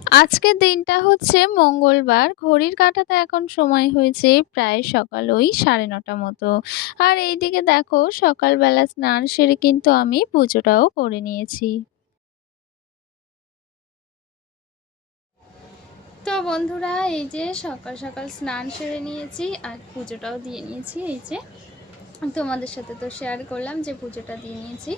আজকের দিনটা হচ্ছে মঙ্গলবার। ঘড়ির কাঁটাতে এখন সময় হয়েছে প্রায় সকাল ওই সাড়ে নটা মতো। আর এইদিকে দেখো, সকালবেলা স্নান সেরে কিন্তু আমি পুজোটাও করে নিয়েছি। তো বন্ধুরা, এই যে সকাল সকাল স্নান সেরে নিয়েছি আর পুজোটাও দিয়ে নিয়েছি। এই যে তোমাদের সাথে তো শেয়ার করলাম যে পুজোটা দিয়ে নিয়েছি।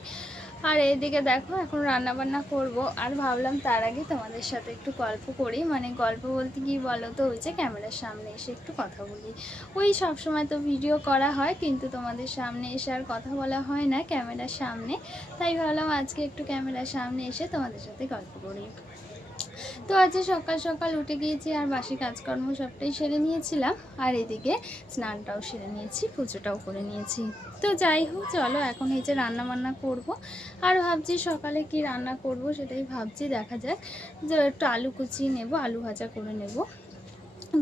আর এইদিকে দেখো, এখন রান্না বান্না করব। আর ভাবলাম তার আগে তোমাদের সাথে একটু গল্প করি। মানে গল্প বলতে কি বলো তো ওই যে ক্যামেরার সামনে এসে একটু কথা বলি। ওই সব সময় তো ভিডিও করা হয়, কিন্তু তোমাদের সামনে এসে আর কথা বলা হয় না ক্যামেরার সামনে। তাই ভাবলাম আজকে একটু ক্যামেরার সামনে এসে তোমাদের সাথে গল্প করি। তো আজকে সকাল সকাল উঠে গিয়েছি আর বাসি কাজকর্ম সবটাই সেরে নিয়েছিলাম। আর এদিকে স্নানটাও সেরে নিয়েছি, পুজোটাও করে নিয়েছি। তো যাই হোক, চলো এখন এই যে রান্না বান্না করব। আর ভাবছি সকালে কি রান্না করব সেটাই ভাবছি, দেখা যাক। যে একটু আলু কুচি নেব, আলু ভাজা করে নেব।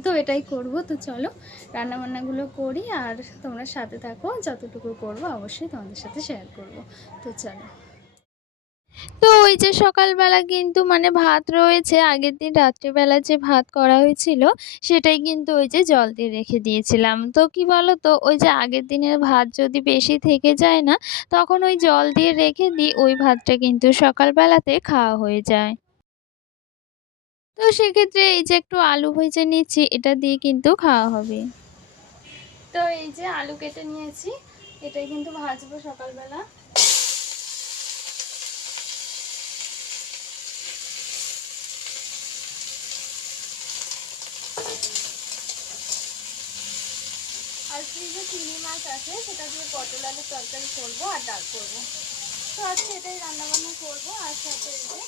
তো এটাই করব। তো চলো রান্না বান্নাগুলো করি আর তোমরা সাথে থাকো। যতটুকু করব অবশ্যই তোমাদের সাথে শেয়ার করব। তো চলো। তো ওই যে সকালবেলা কিন্তু মানে ভাত রয়েছে, আগের দিন রাত্রিবেলা যে ভাত করা হয়েছিল, সেটাই কিন্তু ওই যে জল দিয়ে রেখে দিয়েছিলাম। তো কি বলো তো ওই যে আগের দিনের ভাত যদি বেশি থেকে যায় না, তখন ওই জল দিয়ে রেখে দিই, ওই ভাতটা কিন্তু সকালবেলাতে খাওয়া হয়ে যায়। তো সেক্ষেত্রে এই যে একটু আলু ভেজে নিচ্ছি, এটা দিয়ে কিন্তু খাওয়া হবে। তো এই যে আলু কেটে নিয়েছি, এটাই কিন্তু ভাজবো সকালবেলা আর ফ্রিজে চিংড়ি মাছ আছে, সেটা দিয়ে পটল আলুর তরকারি করব আর ডাল করব। তো আজকে এটাই রান্নাবান্না করব, আর সাথে এই যে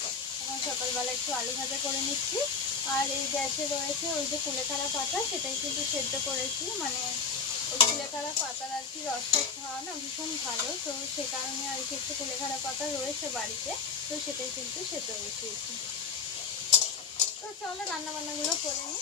সকালবেলা একটু আলু ভাজা করে নিচ্ছি। আর এই গ্যাসে রয়েছে ওই যে কুলেখাড়া পাতা, সেটাই কিন্তু সেদ্ধ করেছি। মানে ওই কুলেখাড়া পাতার আর কি রসটা খাওয়া না ভীষণ ভালো, তো সে কারণে আর কি একটু কুলেখাড়া পাতা রয়েছে বাড়িতে, তো সেটাই কিন্তু সেদ্ধ বসিয়েছি। তো চলো রান্নাবান্নাগুলো করে নিই।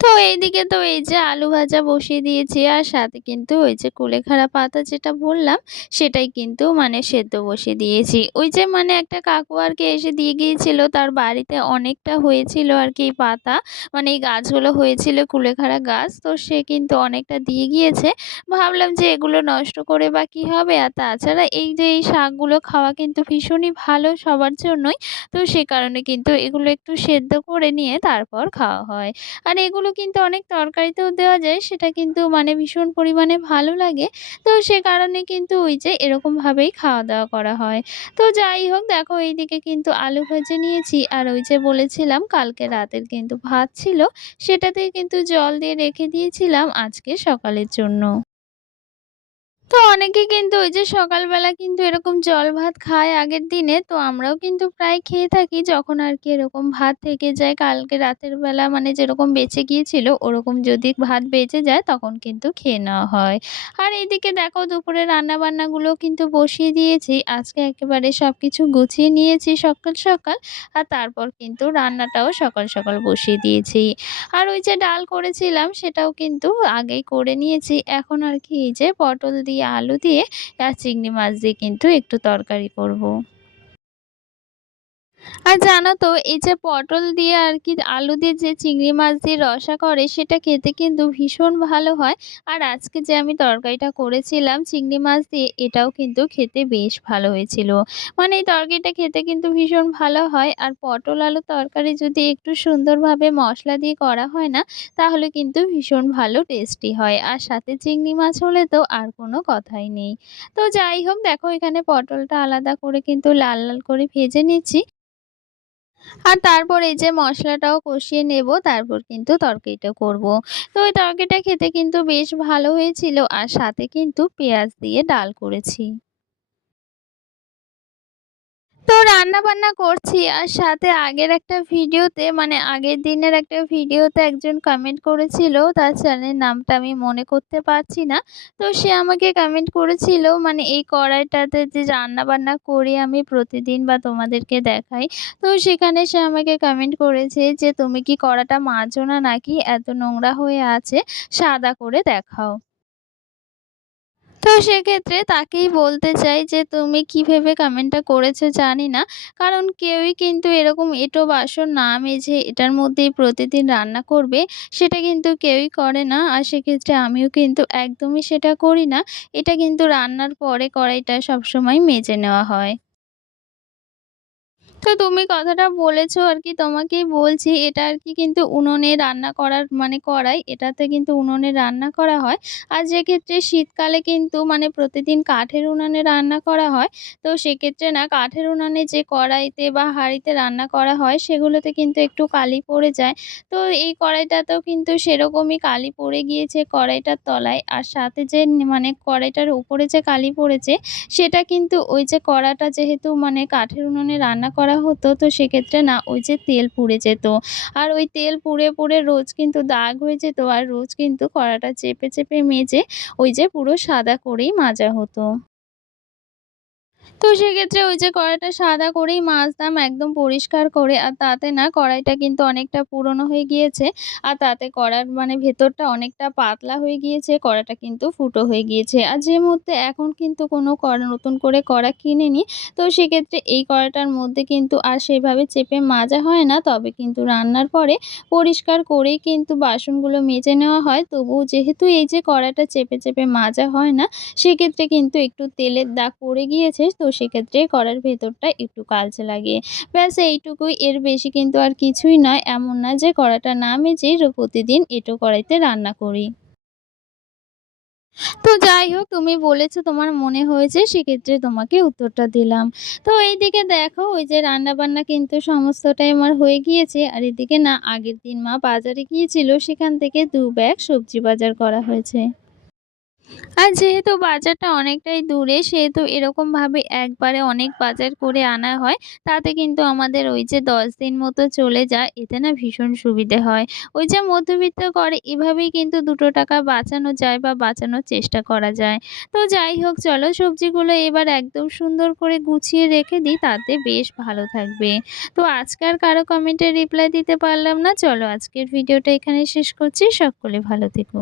তো এইদিকে তো এই যে আলু ভাজা বসিয়ে দিয়েছি আর সাথে কিন্তু ওই যে কুলেখাড়া পাতা যেটা বললাম, সেটাই কিন্তু মানে সেদ্ধ বসিয়ে দিয়েছি। ওই যে মানে একটা কাকু আর কি এসে দিয়ে গিয়েছিল, তার বাড়িতে অনেকটা হয়েছিল আর কি পাতা মানে এই গাছগুলো হয়েছিল কুলেখাড়া গাছ, তো সে কিন্তু অনেকটা দিয়ে গিয়েছে। ভাবলাম যে এগুলো নষ্ট করে বা কী হবে? আর তাছাড়া এই যে এই শাকগুলো খাওয়া কিন্তু ভীষণই ভালো সবার জন্যই, তো সে কারণে কিন্তু এগুলো একটু সেদ্ধ করে নিয়ে তারপর খাওয়া হয়। আর এগুলো কিন্তু অনেক তরকারিতেও দেওয়া যায়, সেটা কিন্তু মানে ভীষণ পরিমাণে ভালো লাগে। তো সে কারণে কিন্তু ওই যে এরকমভাবেই খাওয়া দাওয়া করা হয়। তো যাই হোক, দেখো এইদিকে কিন্তু আলু ভেজে নিয়েছি। আর ওই যে বলেছিলাম, কালকে রাতের কিন্তু ভাত ছিল, সেটাতেই কিন্তু জল দিয়ে রেখে দিয়েছিলাম আজকে সকালের জন্য। তো অনেকে কিন্তু ওই যে সকালবেলা কিন্তু এরকম জল ভাত খায় আগের দিনে। তো আমরাও কিন্তু প্রায় খেয়ে থাকি যখন আর কি এরকম ভাত থেকে যায়। কালকে রাতের বেলা মানে যেরকম বেঁচে গিয়েছিল, ওরকম যদি ভাত বেঁচে যায় তখন কিন্তু খেয়ে নেওয়া হয়। আর এইদিকে দেখো দুপুরে রান্না বান্নাগুলো কিন্তু বসিয়ে দিয়েছি। আজকে একেবারে সব কিছু গুছিয়ে নিয়েছি সকাল সকাল। আর তারপর কিন্তু রান্নাটাও সকাল সকাল বসিয়ে দিয়েছি। আর ওই যে ডাল করেছিলাম সেটাও কিন্তু আগেই করে নিয়েছি। এখন আর কি এই যে পটল দিয়ে আলু দিয়ে আর চিংড়ি মাছ দিয়ে কিন্তু একটু তরকারি করব। আর জানো তো, এই যে পটল দিয়ে আর কি আলু দিয়ে যে চিংড়ি মাছ দিয়ে রসা করে, সেটা খেতে কিন্তু ভীষণ ভালো হয়। আর আজকে যে আমি তরকারিটা করেছিলাম চিংড়ি মাছ দিয়ে, এটাও কিন্তু খেতে বেশ ভালো হয়েছিল। মানে এই তরকারিটা খেতে কিন্তু ভীষণ ভালো হয়। আর পটল আলু তরকারি যদি একটু সুন্দরভাবে মশলা দিয়ে করা হয় না, তাহলে কিন্তু ভীষণ ভালো টেস্টি হয়। আর সাথে চিংড়ি মাছ হলে তো আর কোনো কথাই নেই। তো যাই হোক, দেখো এখানে পটলটা আলাদা করে কিন্তু লাল লাল করে ভেজে নিচ্ছি। আর তারপর এই যে মশলাটাও কষিয়ে নেব, তারপর কিন্তু তরকারিটা করব। তো ওই তরকারিটা খেতে কিন্তু বেশ ভালো হয়েছিল, আর সাথে কিন্তু পেঁয়াজ দিয়ে ডাল করেছি তো রান্না-বান্না করছি আর সাথে আগের একটা ভিডিওতে মানে আগের দিনের একটা ভিডিওতে একজন কমেন্ট করেছিল তার চ্যানেলের নামটা আমি মনে করতে পারছি না। তো সে আমাকে কমেন্ট করেছিল মানে এই কড়াইটাতে যে রান্না-বান্না করি আমি প্রতিদিন বা তোমাদেরকে দেখাই। তো সেখানে সে আমাকে কমেন্ট করেছে যে, "তুমি কি কড়াটা মাজো না নাকি? এত নোংরা হয়ে আছে, সাদা করে দেখাও।" তো সেক্ষেত্রে তাকেই বলতে চাই যে, তুমি কি ভেবে কমেন্টটা করেছ জানি না। কারণ কেউই কিন্তু এরকম এঁটো বাসন না মেঝে এটার মধ্যেই প্রতিদিন রান্না করবে, সেটা কিন্তু কেউই করে না। আর সেক্ষেত্রে আমিও কিন্তু একদমই সেটা করি না। এটা কিন্তু রান্নার পরে কড়াইটা সবসময় মেজে নেওয়া হয়। তো তুমি কথাটা বলেছ আর কি তোমাকেই বলছি এটা আর কি কিন্তু উনুনে রান্না করার মানে কড়াই। এটাতে কিন্তু উনুনে রান্না করা হয়। আর যেক্ষেত্রে শীতকালে কিন্তু মানে প্রতিদিন কাঠের উনানে রান্না করা হয়। তো সেক্ষেত্রে না, কাঠের উনানে যে কড়াইতে বা হাঁড়িতে রান্না করা হয়, সেগুলোতে কিন্তু একটু কালি পড়ে যায়। তো এই কড়াইটাতেও কিন্তু সেরকমই কালি পড়ে গিয়েছে কড়াইটার তলায়। আর সাথে যে মানে কড়াইটার উপরে যে কালি পড়েছে, সেটা কিন্তু ওই যে কড়াটা যেহেতু মানে কাঠের উনুনে রান্না করা হতো তো সেক্ষেত্রে না ওই যে তেল পুড়ে যেত। আর ওই তেল পুড়ে, পুড়ে রোজ কিন্তু দাগ হয়ে যেত আর রোজ কিন্তু কড়াটা চেপে, চেপে মেজে ওই যে পুরো সাদা করেই মাজা হতো। তো সেক্ষেত্রে ওই যে কড়াইটা সাদা করেই মাজতাম একদম পরিষ্কার করে। আর তাতে না কড়াইটা কিন্তু অনেকটা পুরনো হয়ে গিয়েছে। আর তাতে কড়ার মানে ভেতরটা অনেকটা পাতলা হয়ে গিয়েছে, কড়াটা কিন্তু ফুটো হয়ে গিয়েছে। আর যে মুহূর্তে এখন কিন্তু কোনো কড়া নতুন করে কড়া কিনিনি। তো সেক্ষেত্রে এই কড়াটার মধ্যে কিন্তু আর সেভাবে চেপে মাজা হয় না। তবে কিন্তু রান্নার পরে পরিষ্কার করেই কিন্তু বাসনগুলো মেজে নেওয়া হয়। তবুও যেহেতু এই যে কড়াটা চেপে, চেপে মাজা হয় না সেক্ষেত্রে কিন্তু একটু তেলের দাগ পড়ে গিয়েছে। তো সেক্ষেত্রে কড়ার ভেতরটা একটু কালচে লাগে। ব্যাস এইটুকুই এর বেশি কিন্তু আর কিছুই নয়। এমন না যে কড়াটা না মেজেই রো, প্রতিদিন এঁটো কড়াইতে রান্না করি। তো যাই হোক, তুমি বলেছ তোমার মনে হয়েছে, সেক্ষেত্রে তোমাকে উত্তরটা দিলাম। তো এইদিকে দেখো, ওই যে রান্না-বান্না কিন্তু সমস্তটাই আমার হয়ে গিয়েছে। আর এদিকে না, আগের দিন মা বাজারে গিয়েছিল, সেখান থেকে দু ব্যাগ সবজি বাজার করা হয়েছে। আর যেহেতু বাজারটা অনেকটাই দূরে, সেহেতু এরকমভাবে একবারে অনেক বাজার করে আনা হয়। তাতে কিন্তু আমাদের ওই যে ১০ দিন মতো চলে যায়। এতে না ভীষণ সুবিধে হয়। ওই যে মধ্যবিত্ত করে এভাবেই কিন্তু দুটো টাকা বাঁচানো যায় বা বাঁচানোর চেষ্টা করা যায়। তো যাই হোক, চলো সবজিগুলো এবার একদম সুন্দর করে গুছিয়ে রেখে দিই, তাতে বেশ ভালো থাকবে। তো আজকে আর কারও কমেন্টের রিপ্লাই দিতে পারলাম না। চলো আজকের ভিডিওটা এখানে শেষ করছি। সকলে ভালো থেকো।